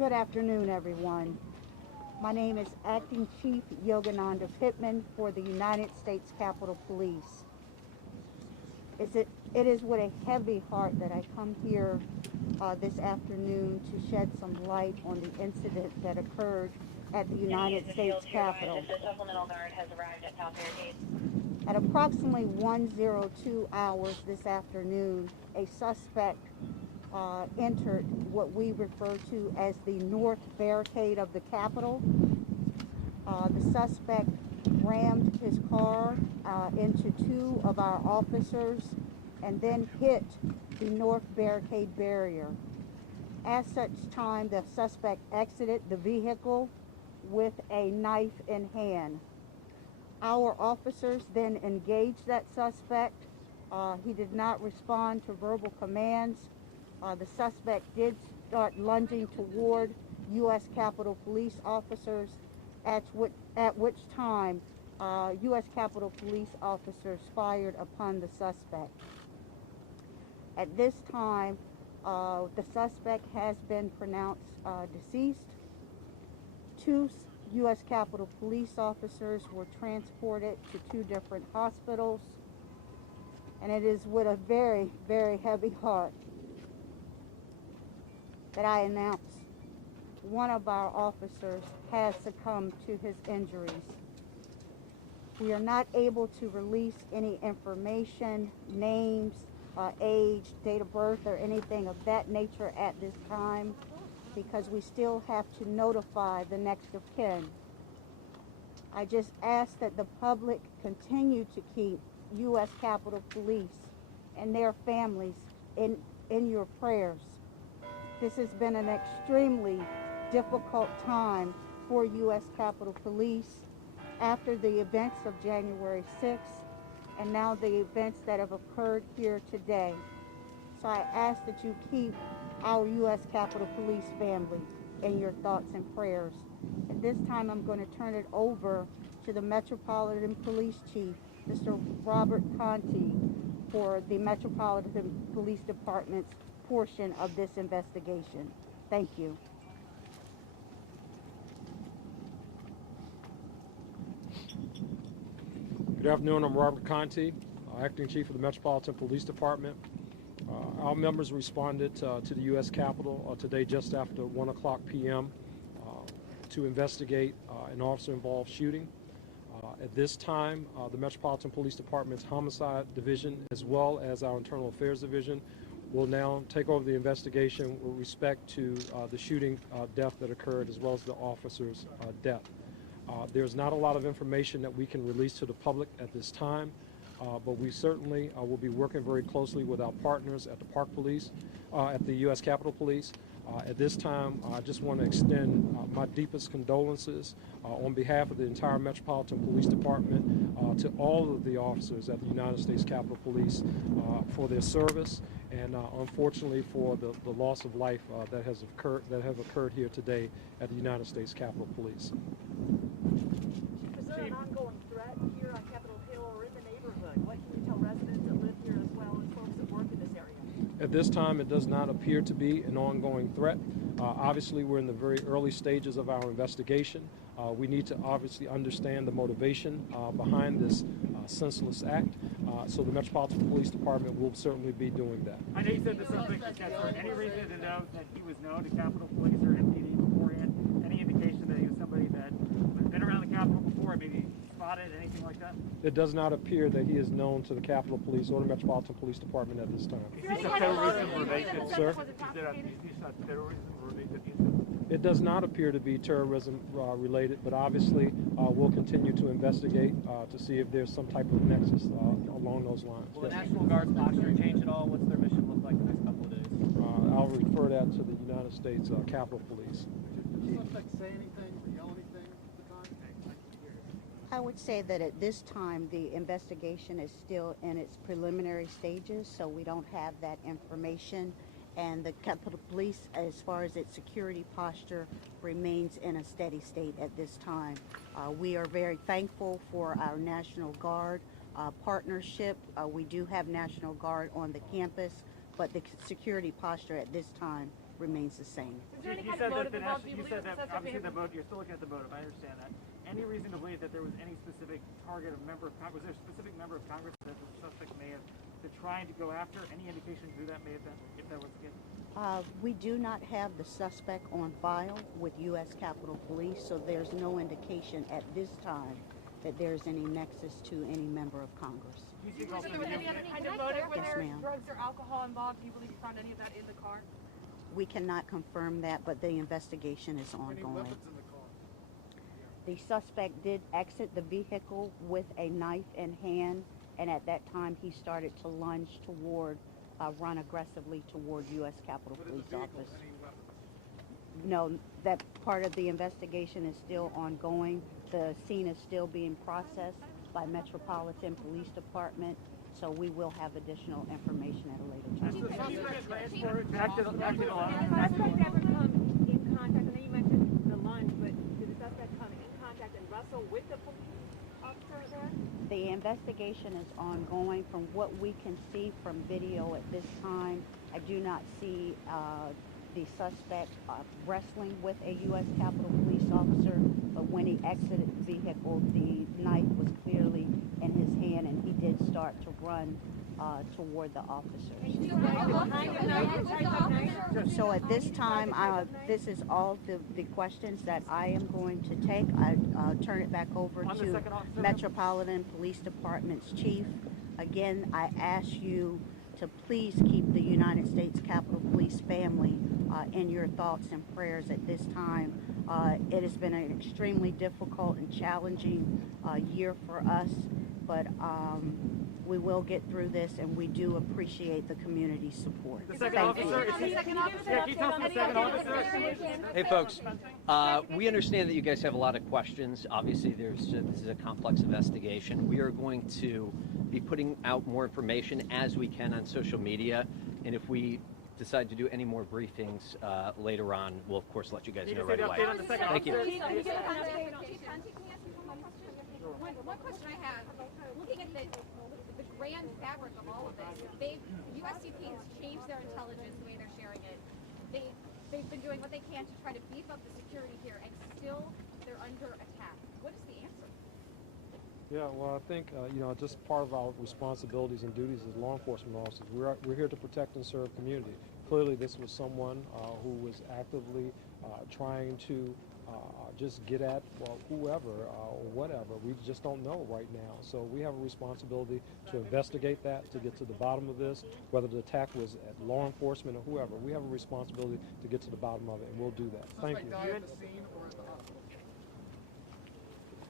Good afternoon, everyone. My name is Acting Chief Yogananda Pittman for the United States Capitol Police. It is with a heavy heart that I come here this afternoon to shed some light on the incident that occurred at the United States Capitol. The supplemental guard has arrived at South Barricade. At approximately 1:02 hours this afternoon, a suspect entered what we refer to as the north barricade of the Capitol. The suspect rammed his car into two of our officers and then hit the north barricade barrier. At such time, the suspect exited the vehicle with a knife in hand. Our officers then engaged that suspect. He did not respond to verbal commands. The suspect did start lunging toward U.S. Capitol Police officers, at which time U.S. Capitol Police officers fired upon the suspect. At this time, the suspect has been pronounced deceased. Two U.S. Capitol Police officers were transported to two different hospitals, and it is with a very, very heavy heart that I announce one of our officers has succumbed to his injuries. We are not able to release any information, names, age, date of birth, or anything of that nature at this time because we still have to notify the next of kin. I just ask that the public continue to keep U.S. Capitol Police and their families in your prayers. This has been an extremely difficult time for U.S. Capitol Police after the events of January 6th and now the events that have occurred here today. So I ask that you keep our U.S. Capitol Police family in your thoughts and prayers. At this time, I'm going to turn it over to the Metropolitan Police Chief, Mr. Robert Conti, for the Metropolitan Police Department's portion of this investigation. Thank you. Good afternoon. I'm Robert Conti, Acting Chief of the Metropolitan Police Department. Our members responded to the U.S. Capitol today just after 1 o'clock p.m. To investigate an officer-involved shooting. At this time, the Metropolitan Police Department's Homicide Division, as well as our Internal Affairs Division, will now take over the investigation with respect to the shooting death that occurred, as well as the officer's death. There's not a lot of information that we can release to the public at this time, but we certainly will be working very closely with our partners at the Park Police, at the U.S. Capitol Police. At this time, I just want to extend my deepest condolences on behalf of the entire Metropolitan Police Department to all of the officers at the United States Capitol Police for their service and unfortunately for the loss of life that have occurred here today at the United States Capitol Police. Is there an ongoing threat here on Capitol Hill or in the neighborhood? What can you tell residents that live here as well as folks that work in this area? At this time, it does not appear to be an ongoing threat. Obviously, we're in the very early stages of our investigation. We need to obviously understand the motivation behind this senseless act. So the Metropolitan Police Department will certainly be doing that. I know you said the suspect was for any reason to know that he was known to Capitol Police or MPD beforehand? Any indication that he was somebody that had been around the Capitol before, maybe spotted, anything like that? It does not appear that he is known to the Capitol Police or the Metropolitan Police Department at this time. Is this a terrorism-related? Sir? Is this a terrorism-related incident? It does not appear to be terrorism related, but obviously we'll continue to investigate to see if there's some type of nexus along those lines. Will the National Guard's posture change at all? What's their mission look like the next couple of days? I'll refer that to the United States Capitol Police. Did the suspect say anything or yell anything at the time? I would say that at this time the investigation is still in its preliminary stages, so we don't have that information. And the Capitol Police, as far as its security posture, remains in a steady state at this time. We are very thankful for our National Guard partnership. We do have National Guard on the campus, but the security posture at this time remains the same. You said that obviously the vote, you're still looking at the motive, I understand that. Any reason to believe that there was any specific target of member of Congress, was there a specific member of Congress that the suspect may have been trying to go after? Any indication who that may have been, if that was the case? We do not have the suspect on file with U.S. Capitol Police, so there's no indication at this time that there's any nexus to any member of Congress. Do you think also There was that any you- other kind of motive? Were Yes, there ma'am. drugs or alcohol involved? Do you believe you found any of that in the car? We cannot confirm that, but the investigation is Any ongoing. weapons in the car? The suspect did exit the vehicle with a knife in hand, and at that time he started to lunge toward, run aggressively toward U.S. Capitol What in the Police vehicle, Office. any weapons? No, that part of the investigation is still ongoing. The scene is still being processed by Metropolitan Police Department, so we will have additional information at a later Has time. the suspect transported, acted alone? Did the suspect ever come in contact, I know you mentioned the lunge, but did the suspect come in contact and wrestle with the police officer there? The investigation is ongoing. From what we can see from video at this time, I do not see the suspect wrestling with a U.S. Capitol Police officer, but when he exited the vehicle, the knife was clearly in his hand, and he did start to run toward the officers. So at this time, this is all the questions that I am going to take. I turn it back over On the to second officer? Metropolitan Police Department's chief. Again, I ask you to please keep the United States Capitol Police family in your thoughts and prayers at this time. It has been an extremely difficult and challenging year for us, but we will get through this, and we do appreciate the community's support. The second Thank you. officer, is he, yeah, can you tell us the second officer? Hey folks, we understand that you guys have a lot of questions. Obviously, this is a complex investigation. We are going to be putting out more information as we can on social media, and if we decide to do any more briefings later on, we'll of course let you guys Can you know just right say the away. update on the second Thank you. officer? Can you ask me one more question? One question I have, looking at the grand fabric of all of this, USCP has changed their intelligence, the way they're sharing it. They've been doing what they can to try to beef up the security here, and still they're under attack. What is the answer? Yeah, well, I think, just part of our responsibilities and duties as law enforcement officers, we're here to protect and serve community. Clearly, this was someone who was actively trying to just get at whoever or whatever. We just don't know right now. So we have a responsibility to investigate that, to get to the bottom of this, whether the attack was at law enforcement or whoever. We have a responsibility to get to the bottom of it, and we'll do that. Thank you. Suspect died at the scene?